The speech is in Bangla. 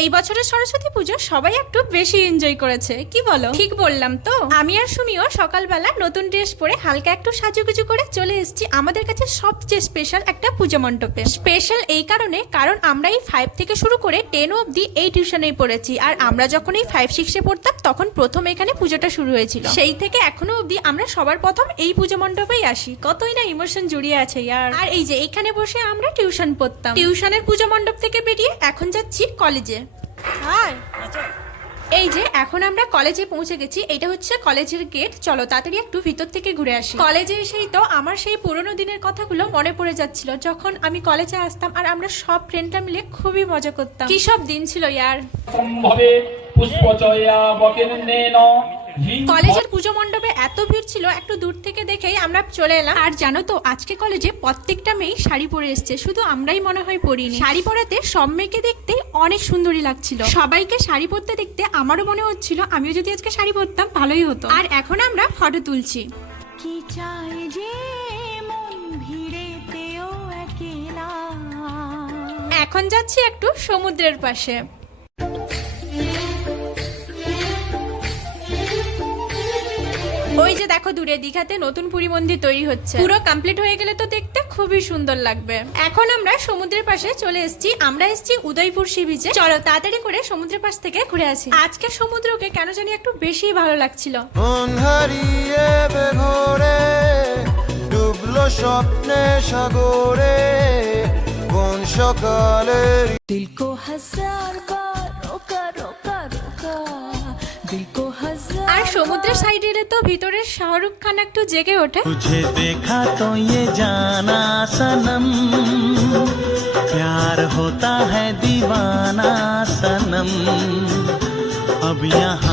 এই বছরের সরস্বতী পুজো সবাই একটু বেশি এনজয় করেছে। কি বলো? ঠিক বললাম তো। আমি আর সুমিও সকালবেলা নতুন ড্রেস পরে হালকা একটু সাজুগুজু করে চলে এসেছি আমাদের কাছে সবচেয়ে স্পেশাল একটা পুজো মণ্ডপে। স্পেশাল এই কারণে, কারণ আমরা এই ফাইভ থেকে শুরু করে টেন অবধি এই টিউশনেই পড়েছি। আর আমরা যখন এই ফাইভ সিক্সে পড়তাম, তখন প্রথম এখানে পুজোটা শুরু হয়েছিল। সেই থেকে এখনও অবধি আমরা সবার প্রথম এই পুজো মণ্ডপেই আসি। কতই না ইমোশন জড়িয়ে আছে ইয়ার। আর এই যে এখানে বসে আমরা টিউশন পড়তাম। টিউশনের পুজো মণ্ডপ থেকে বেরিয়ে এখন যাচ্ছি কলেজে হাই। এই যে এখন আমরা কলেজে পৌঁছে গেছি। এটা হচ্ছে কলেজের গেট। চলো তাড়াতাড়ি একটু ভিতর থেকে ঘুরে আসি। কলেজে এসেই তো আমার সেই পুরনো দিনের কথাগুলো মনে পড়ে যাচ্ছিল যখন আমি কলেজে আসতাম আর আমরা সব ফ্রেন্ডরা মিলে খুবই মজা করতাম। কি সব দিন ছিল ইয়ার? সম্ভবে পুষ্পচয়া বকেন্নেন কলেজের পুজো মণ্ডপে এত ভিড় ছিল একটু দূর থেকে দেখেই আমরা চলে এলাম। আর জানো তো আজকে কলেজে প্রত্যেকটা মেয়ে শাড়ি পরে এসছে শুধু আমরাই মনে হয় পরিনি। শাড়ি পরাতে সব মেয়েকে দেখতে অনেক সুন্দরী লাগছিল। সবাইকে শাড়ি পরতে দেখতে আমারও মনে হচ্ছিল আমিও যদি আজকে শাড়ি পরতাম ভালোই হতো। আর এখন আমরা ফটো তুলছি। কি চাই যে মন এখন যাচ্ছি একটু সমুদ্রের পাশে। যে দেখো দূরে দিঘাতে নতুন পুরী মন্দির তৈরি হচ্ছে। পুরো কমপ্লিট হয়ে গেলে তো দেখতে খুবই সুন্দর লাগবে। এখন আমরা সমুদ্রের পাশে চলে এসেছি। আমরা এসেছি উদয়পুর সি বিচে চলো তাড়াতাড়ি করে সমুদ্রের পাশ থেকে ঘুরে আসি। আজকে সমুদ্রকে কেন জানি একটু বেশি ভালো লাগছিল। ডুবলো স্বপ্নে সাগরে কোন সকালে দিল কো হাজার বার রোকা রোকা রোকা। দিল কো সমুদ্রের সাইডে এলে তো ভিতরের শাহরুখ খান একটু জেগে ওঠে तुझे देखा तो ये जाना सनम प्यार होता है दीवाना सनम अब यहाँ